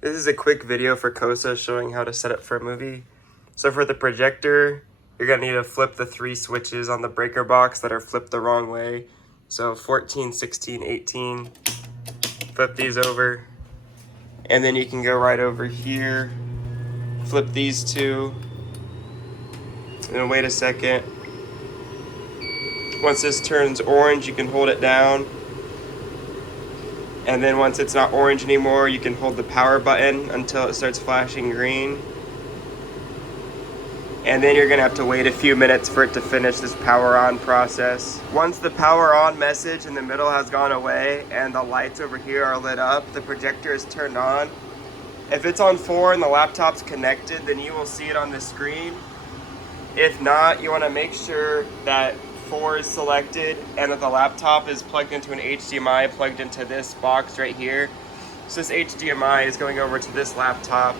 This is a quick video for COSA showing how to set up for a movie. So for the projector, you're gonna need to flip the 3 switches on the breaker box that are flipped the wrong way. So 14, 16, 18, flip these over. And then you can go right over here, flip these 2, and then wait a second. Once this turns orange, you can hold it down. And then once it's not orange anymore, you can hold the power button until it starts flashing green. And then you're gonna have to wait a few minutes for it to finish this power on process. Once the power on message in the middle has gone away and the lights over here are lit up, the projector is turned on. If it's on 4 and the laptop's connected, then you will see it on the screen. If not, you wanna make sure that 4 is selected and that the laptop is plugged into an HDMI plugged into this box right here. So this HDMI is going over to this laptop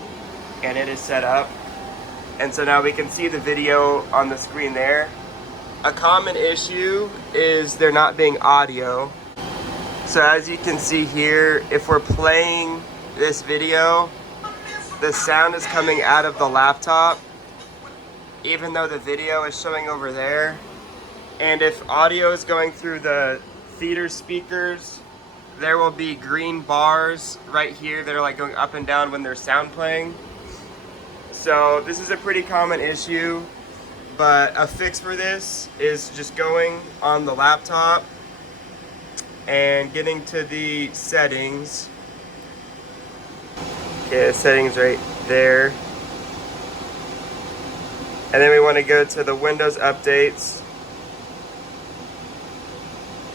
and it is set up. And so now we can see the video on the screen there. A common issue is there not being audio. So as you can see here, if we're playing this video, the sound is coming out of the laptop, even though the video is showing over there. And if audio is going through the theater speakers, there will be green bars right here that are like going up and down when there's sound playing. So this is a pretty common issue, but a fix for this is just going on the laptop and getting to the settings. Okay, the settings right there. And then we want to go to the Windows updates.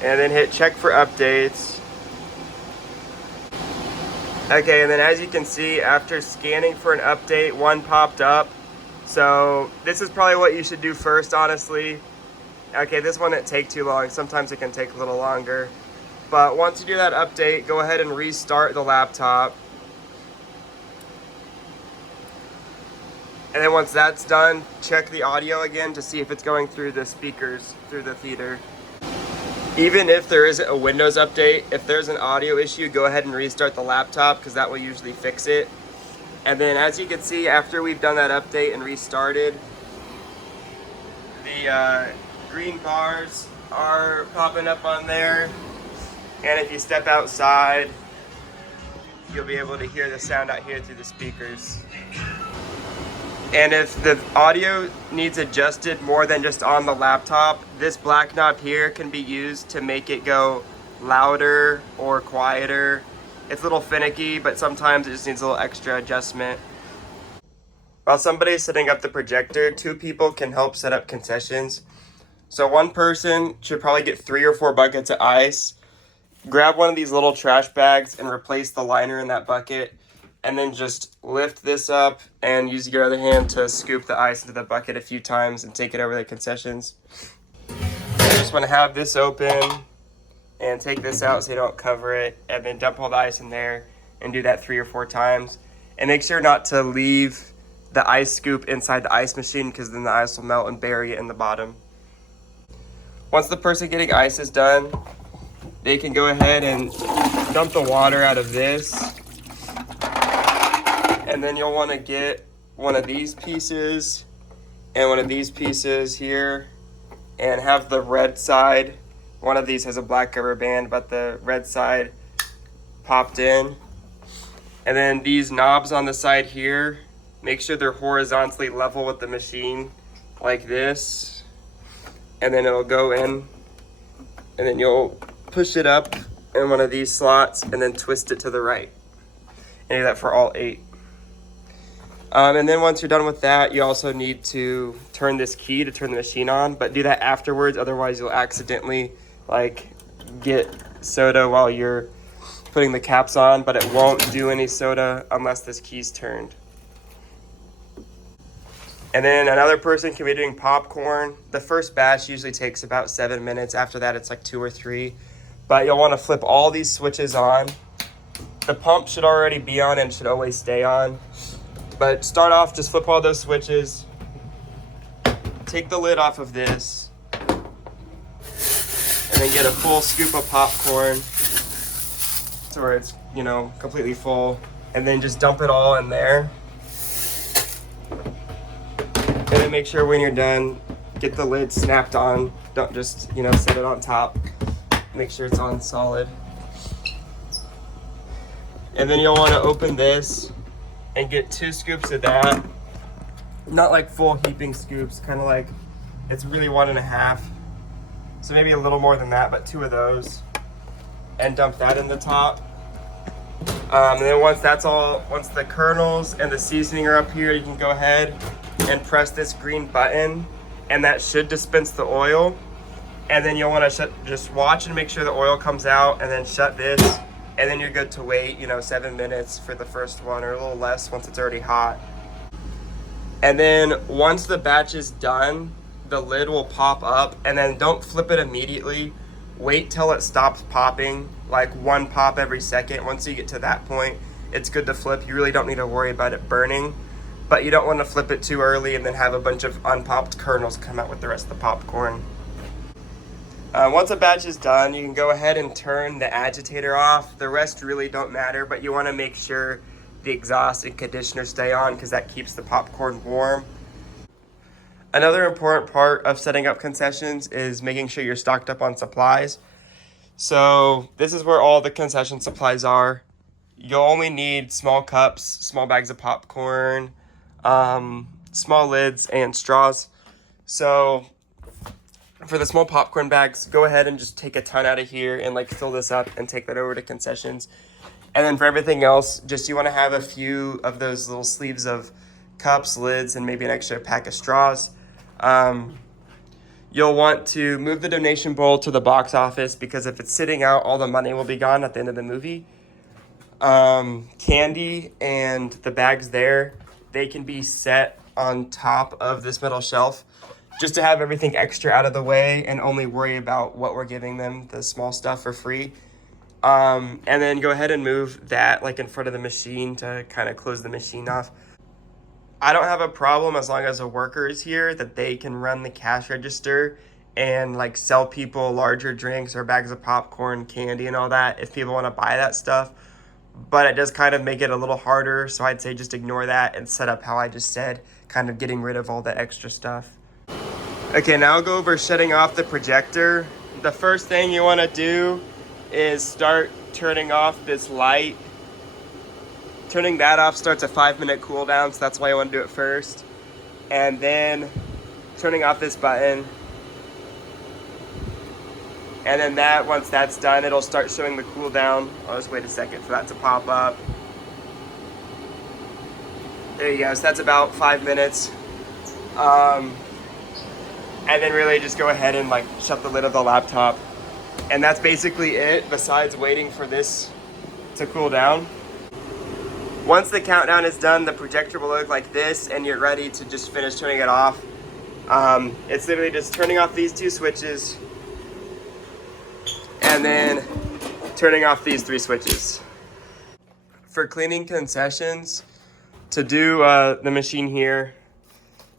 And then hit check for updates. Okay, and then as you can see, after scanning for an update, 1 popped up. So this is probably what you should do first, honestly. Okay, this one didn't take too long. Sometimes it can take a little longer. But once you do that update, go ahead and restart the laptop. And then once that's done, check the audio again to see if it's going through the speakers, through the theater. Even if there isn't a Windows update, if there's an audio issue, go ahead and restart the laptop because that will usually fix it. And then as you can see, after we've done that update and restarted, the green bars are popping up on there. And if you step outside, you'll be able to hear the sound out here through the speakers. And if the audio needs adjusted more than just on the laptop, this black knob here can be used to make it go louder or quieter. It's a little finicky, but sometimes it just needs a little extra adjustment. While somebody's setting up the projector, 2 people can help set up concessions. So one person should probably get 3 or 4 buckets of ice. Grab one of these little trash bags and replace the liner in that bucket. And then just lift this up and use your other hand to scoop the ice into the bucket a few times and take it over the concessions. You just want to have this open and take this out so you don't cover it, and then dump all the ice in there and do that 3 or 4 times. And make sure not to leave the ice scoop inside the ice machine because then the ice will melt and bury it in the bottom. Once the person getting ice is done, they can go ahead and dump the water out of this. And then you'll want to get one of these pieces and one of these pieces here and have the red side. One of these has a black rubber band, but the red side popped in. And then these knobs on the side here, make sure they're horizontally level with the machine like this. And then it'll go in and then you'll push it up in one of these slots and then twist it to the right. And do that for all 8. And then once you're done with that, you also need to turn this key to turn the machine on, but do that afterwards. Otherwise you'll accidentally get soda while you're putting the caps on, but it won't do any soda unless this key's turned. And then another person can be doing popcorn. The first batch usually takes about 7 minutes. After that, it's like 2 or 3. But you'll want to flip all these switches on. The pump should already be on and should always stay on. But start off, just flip all those switches. Take the lid off of this. And then get a full scoop of popcorn to where it's, completely full. and then just dump it all in there. And then make sure when you're done, get the lid snapped on. Don't just, you know, set it on top. Make sure it's on solid. And then you'll want to open this and get 2 scoops of that. Not like full heaping scoops, kind of like, it's really 1.5. So maybe a little more than that, but 2 of those. And dump that in the top. And then once the kernels and the seasoning are up here, you can go ahead and press this green button, and that should dispense the oil. And then you'll want to just watch and make sure the oil comes out, and then shut this, and then you're good to wait, you know, 7 minutes for the first one, or a little less once it's already hot. And then once the batch is done, the lid will pop up, and then don't flip it immediately. Wait till it stops popping, like 1 pop every second. Once you get to that point, it's good to flip. You really don't need to worry about it burning, but you don't want to flip it too early and then have a bunch of unpopped kernels come out with the rest of the popcorn. Once a batch is done, you can go ahead and turn the agitator off. The rest really don't matter, but you want to make sure the exhaust and conditioner stay on because that keeps the popcorn warm. Another important part of setting up concessions is making sure you're stocked up on supplies. So this is where all the concession supplies are. You'll only need small cups, small bags of popcorn, small lids, and straws. So for the small popcorn bags, go ahead and just take a ton out of here and like fill this up and take that over to concessions. And then for everything else, just you want to have a few of those little sleeves of cups, lids, and maybe an extra pack of straws. You'll want to move the donation bowl to the box office because if it's sitting out, all the money will be gone at the end of the movie. Candy and the bags there, they can be set on top of this metal shelf just to have everything extra out of the way and only worry about what we're giving them, the small stuff, for free. And then go ahead and move that like in front of the machine to kind of close the machine off. I don't have a problem as long as a worker is here that they can run the cash register and like sell people larger drinks or bags of popcorn, candy, and all that if people want to buy that stuff. But it does kind of make it a little harder, so I'd say just ignore that and set up how I just said, kind of getting rid of all the extra stuff. Okay, now I'll go over shutting off the projector. The first thing you want to do is start turning off this light. Turning that off starts a 5-minute cooldown, so that's why you want to do it first. And then turning off this button. And then once that's done, it'll start showing the cooldown. I'll just wait a second for that to pop up. There you go, so that's about 5 minutes. And then really just go ahead and like shut the lid of the laptop. And that's basically it, besides waiting for this to cool down. Once the countdown is done, the projector will look like this, and you're ready to just finish turning it off. It's literally just turning off these 2 switches, and then turning off these 3 switches. For cleaning concessions, to do the machine here,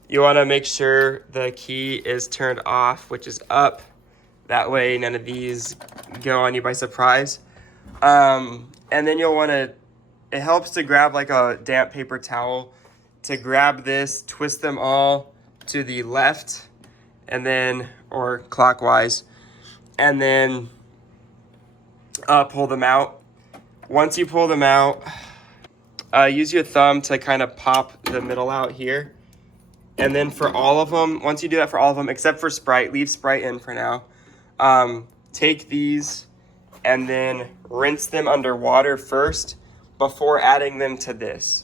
you want to make sure the key is turned off, which is up. That way none of these go on you by surprise. And then you'll want to, it helps to grab like a damp paper towel to grab this, twist them all to the left, and then, or clockwise, and then pull them out. Once you pull them out, use your thumb to kind of pop the middle out here. And then for all of them, once you do that for all of them, except for Sprite, leave Sprite in for now. Take these and then rinse them under water first before adding them to this.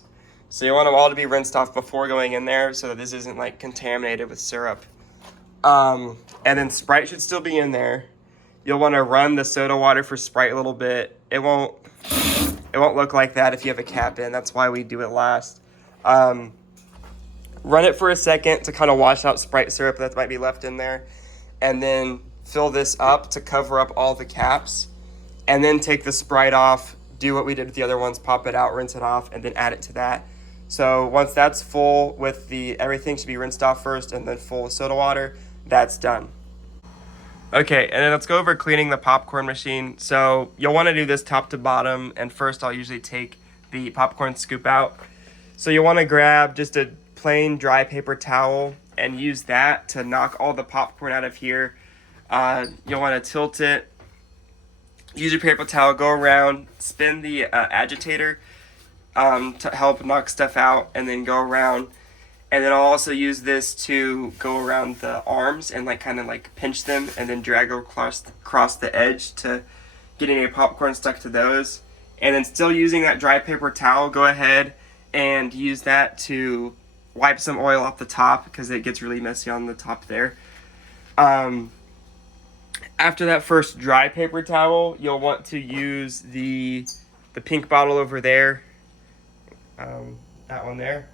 So you want them all to be rinsed off before going in there so that this isn't like contaminated with syrup. And then Sprite should still be in there. You'll want to run the soda water for Sprite a little bit. It won't look like that if you have a cap in. That's why we do it last. Run it for a second to kind of wash out Sprite syrup that might be left in there. And then fill this up to cover up all the caps. And then take the Sprite off, do what we did with the other ones, pop it out, rinse it off, and then add it to that. So once that's full with everything should be rinsed off first and then full with soda water, that's done. Okay, and then let's go over cleaning the popcorn machine. So you'll want to do this top to bottom, and first I'll usually take the popcorn scoop out. So you want to grab just a plain dry paper towel and use that to knock all the popcorn out of here. You'll want to tilt it, use your paper towel, go around, spin the agitator to help knock stuff out, and then go around. And then I'll also use this to go around the arms and like kind of like pinch them and then drag across the edge to get any popcorn stuck to those. And then still using that dry paper towel, go ahead and use that to wipe some oil off the top because it gets really messy on the top there. After that first dry paper towel, you'll want to use the pink bottle over there, that one there,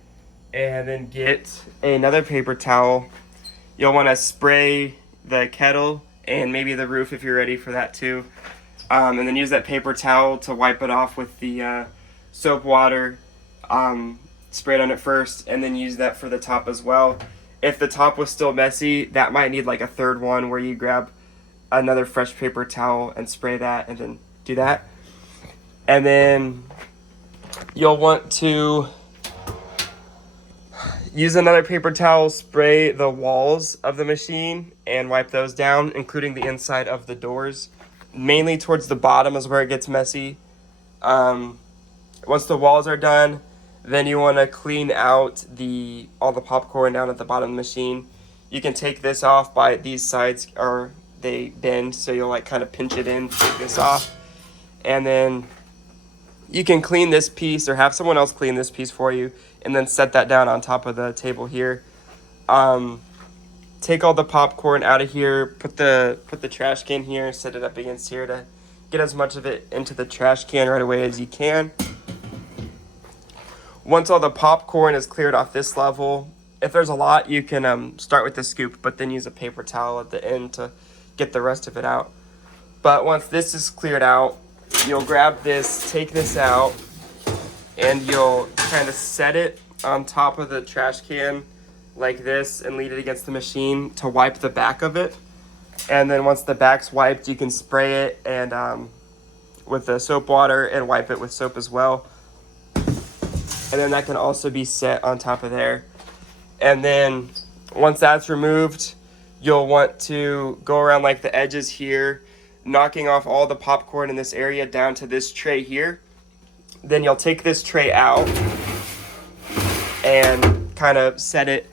and then get another paper towel. You'll want to spray the kettle and maybe the roof if you're ready for that too. And then use that paper towel to wipe it off with the soap water. Spray it on it first and then use that for the top as well. If the top was still messy, that might need like a third one where you grab another fresh paper towel and spray that and then do that. And then you'll want to use another paper towel, spray the walls of the machine and wipe those down, including the inside of the doors. Mainly towards the bottom is where it gets messy. Once the walls are done, then you want to clean out all the popcorn down at the bottom of the machine. You can take this off by these sides, or they bend, so you'll like kind of pinch it in, take this off. And then you can clean this piece or have someone else clean this piece for you and then set that down on top of the table here. Take all the popcorn out of here, put the trash can here, set it up against here to get as much of it into the trash can right away as you can. Once all the popcorn is cleared off this level, if there's a lot, you can start with the scoop, but then use a paper towel at the end to get the rest of it out. But once this is cleared out, you'll grab this, take this out, and you'll kind of set it on top of the trash can like this and lean it against the machine to wipe the back of it. And then once the back's wiped, you can spray it and with the soap water and wipe it with soap as well. And then that can also be set on top of there. And then once that's removed, you'll want to go around like the edges here, knocking off all the popcorn in this area down to this tray here. Then you'll take this tray out and kind of set it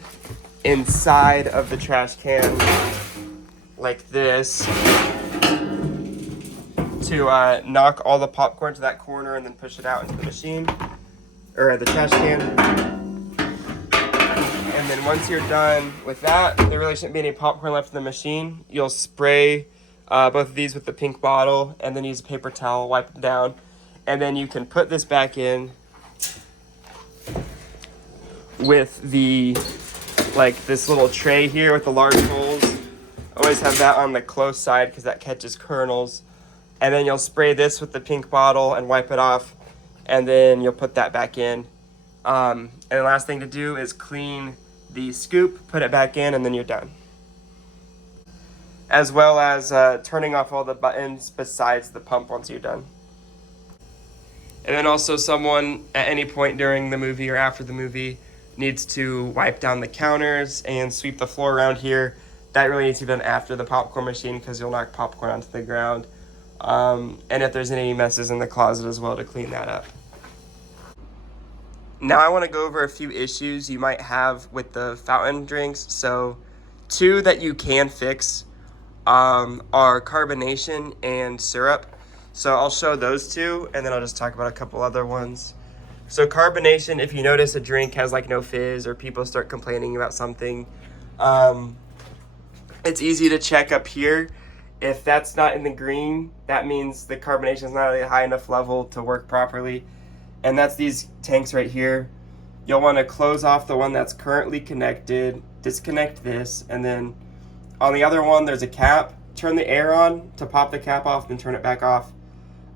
inside of the trash can like this to knock all the popcorn to that corner and then push it out into the machine or the trash can. And then once you're done with that, there really shouldn't be any popcorn left in the machine. You'll spray both of these with the pink bottle and then use a paper towel, wipe them down. And then you can put this back in with this little tray here with the large holes. Always have that on the close side because that catches kernels. And then you'll spray this with the pink bottle and wipe it off. And then you'll put that back in. And the last thing to do is clean the scoop, put it back in, and then you're done. As well as turning off all the buttons besides the pump once you're done. And then also someone at any point during the movie or after the movie needs to wipe down the counters and sweep the floor around here. That really needs to be done after the popcorn machine because you'll knock popcorn onto the ground. And if there's any messes in the closet as well, to clean that up. Now I want to go over a few issues you might have with the fountain drinks. So 2 that you can fix are carbonation and syrup. So I'll show those 2 and then I'll just talk about a couple other ones. So carbonation, if you notice a drink has like no fizz or people start complaining about something, it's easy to check up here. If that's not in the green, that means the carbonation is not at a high enough level to work properly. And that's these tanks right here. You'll want to close off the one that's currently connected, disconnect this, and then on the other one there's a cap. Turn the air on to pop the cap off, then turn it back off.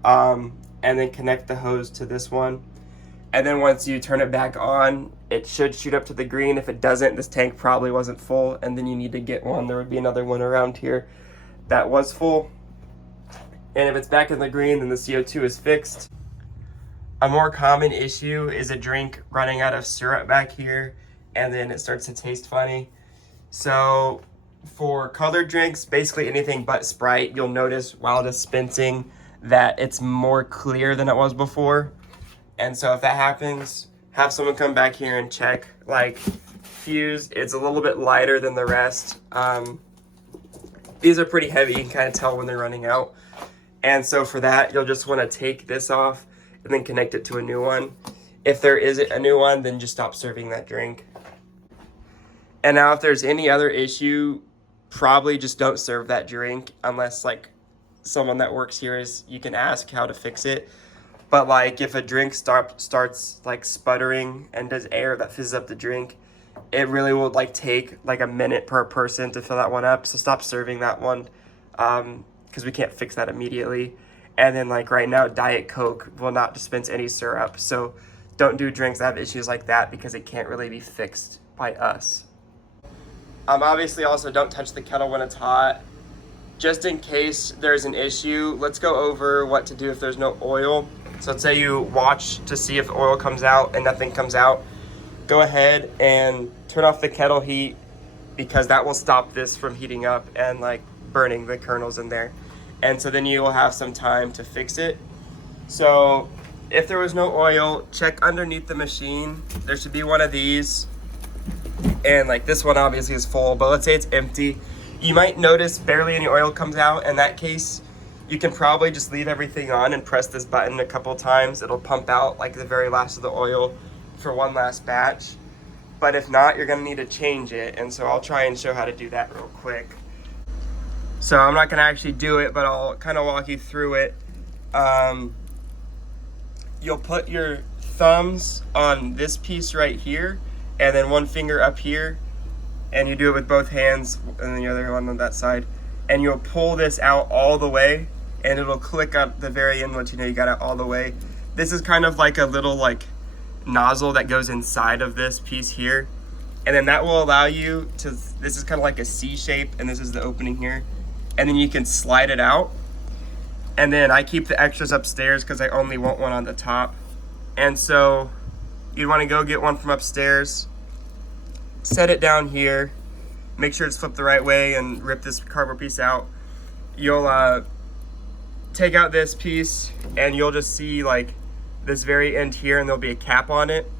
And then connect the hose to this one. And then once you turn it back on, it should shoot up to the green. If it doesn't, this tank probably wasn't full, and then you need to get one. There would be another one around here that was full. And if it's back in the green, then the CO2 is fixed. A more common issue is a drink running out of syrup back here, and then it starts to taste funny. So for colored drinks, basically anything but Sprite, you'll notice while dispensing that it's more clear than it was before. And so if that happens, have someone come back here and check. Like Fuse, it's a little bit lighter than the rest. These are pretty heavy, you can kind of tell when they're running out. And so for that, you'll just want to take this off and then connect it to a new one. If there isn't a new one, then just stop serving that drink. And now if there's any other issue, probably just don't serve that drink unless like someone that works here is, you can ask how to fix it. But like if a drink starts like sputtering and does air that fizzes up the drink, it really will like take like a minute per person to fill that one up. So stop serving that one because we can't fix that immediately. And then like right now, Diet Coke will not dispense any syrup. So don't do drinks that have issues like that because it can't really be fixed by us. Obviously also don't touch the kettle when it's hot. Just in case there's an issue, let's go over what to do if there's no oil. So let's say you watch to see if oil comes out and nothing comes out. Go ahead and turn off the kettle heat because that will stop this from heating up and like burning the kernels in there. And so then you will have some time to fix it. So if there was no oil, check underneath the machine. There should be one of these. And like this one obviously is full, but let's say it's empty. You might notice barely any oil comes out. In that case, you can probably just leave everything on and press this button a couple times. It'll pump out like the very last of the oil for one last batch. But if not, you're gonna need to change it. And so I'll try and show how to do that real quick. So I'm not gonna actually do it, but I'll kind of walk you through it. You'll put your thumbs on this piece right here, and then one finger up here, and you do it with both hands, and then the other one on that side. And you'll pull this out all the way, and it'll click at the very end once you know you got it all the way. This is kind of like a little like nozzle that goes inside of this piece here. And then that will allow you to, this is kind of like a C shape, and this is the opening here. And then you can slide it out. And then I keep the extras upstairs because I only want one on the top. And so you'd want to go get one from upstairs, set it down here, make sure it's flipped the right way and rip this cardboard piece out. You'll take out this piece and you'll just see like this very end here, and there'll be a cap on it.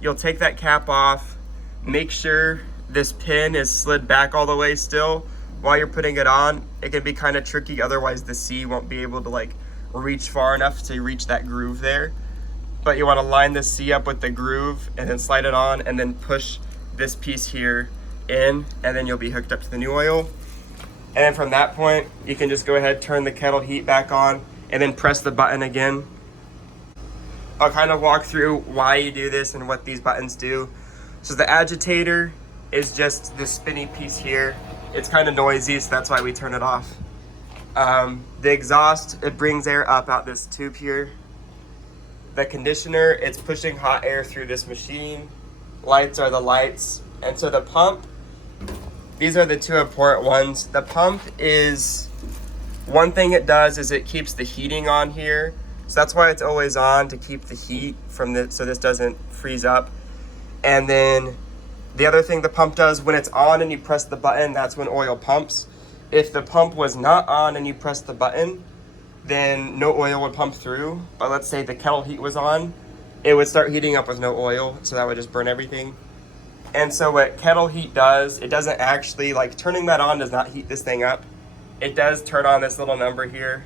You'll take that cap off, make sure this pin is slid back all the way still while you're putting it on. It can be kind of tricky, otherwise the C won't be able to like reach far enough to reach that groove there. But you want to line this C up with the groove and then slide it on and then push this piece here in, and then you'll be hooked up to the new oil. And then from that point, you can just go ahead, turn the kettle heat back on, and then press the button again. I'll kind of walk through why you do this and what these buttons do. So the agitator is just this spinny piece here. It's kind of noisy, so that's why we turn it off. The exhaust, it brings air up out this tube here. The conditioner, it's pushing hot air through this machine. Lights are the lights. And so the pump, these are the two important ones. The pump is, one thing it does is it keeps the heating on here. So that's why it's always on, to keep the heat from this, so this doesn't freeze up. And then the other thing the pump does, when it's on and you press the button, that's when oil pumps. If the pump was not on and you press the button, then no oil would pump through. But let's say the kettle heat was on, it would start heating up with no oil, so that would just burn everything. And so what kettle heat does, it doesn't actually, like turning that on does not heat this thing up. It does turn on this little number here,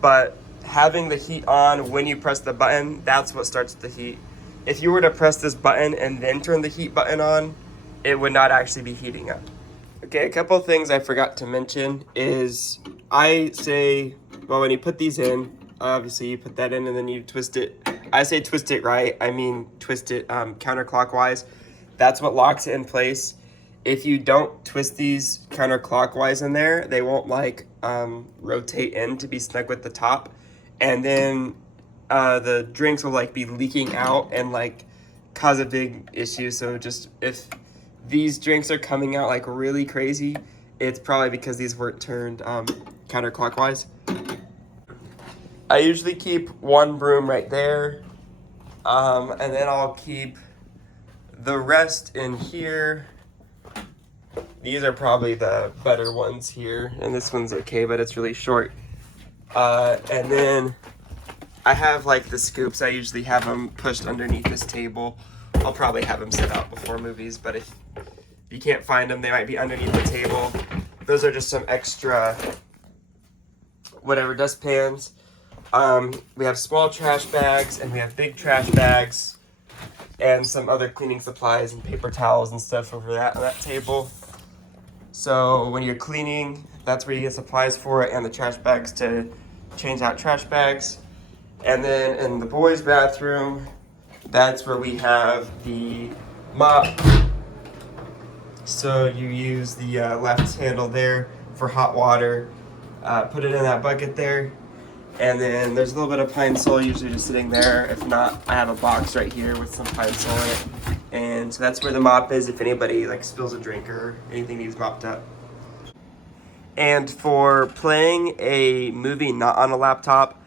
but having the heat on when you press the button, that's what starts the heat. If you were to press this button and then turn the heat button on, it would not actually be heating up. Okay, a couple of things I forgot to mention is I say, well, when you put these in, obviously you put that in and then you twist it. I say twist it right, I mean twist it counterclockwise. That's what locks it in place. If you don't twist these counterclockwise in there, they won't like rotate in to be snug with the top. And then the drinks will like be leaking out and like cause a big issue. So just if these drinks are coming out like really crazy, it's probably because these weren't turned counterclockwise. I usually keep one broom right there, And then I'll keep the rest in here. These are probably the better ones here, and this one's okay, but it's really short. And then I have like the scoops. I usually have them pushed underneath this table. I'll probably have them set out before movies, but if you can't find them, they might be underneath the table. Those are just some extra whatever dustpans. We have small trash bags and we have big trash bags and some other cleaning supplies and paper towels and stuff over on that table. So when you're cleaning, that's where you get supplies for it, and the trash bags to change out trash bags. And then in the boys' bathroom, that's where we have the mop. So you use the left handle there for hot water, put it in that bucket there. And then there's a little bit of pine sol usually just sitting there. If not, I have a box right here with some pine sol in it. And so that's where the mop is if anybody like spills a drink or anything needs mopped up. And for playing a movie not on a laptop,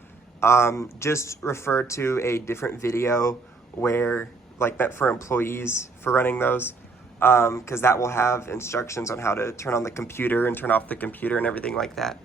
just refer to a different video where like meant for employees for running those, because that will have instructions on how to turn on the computer and turn off the computer and everything like that.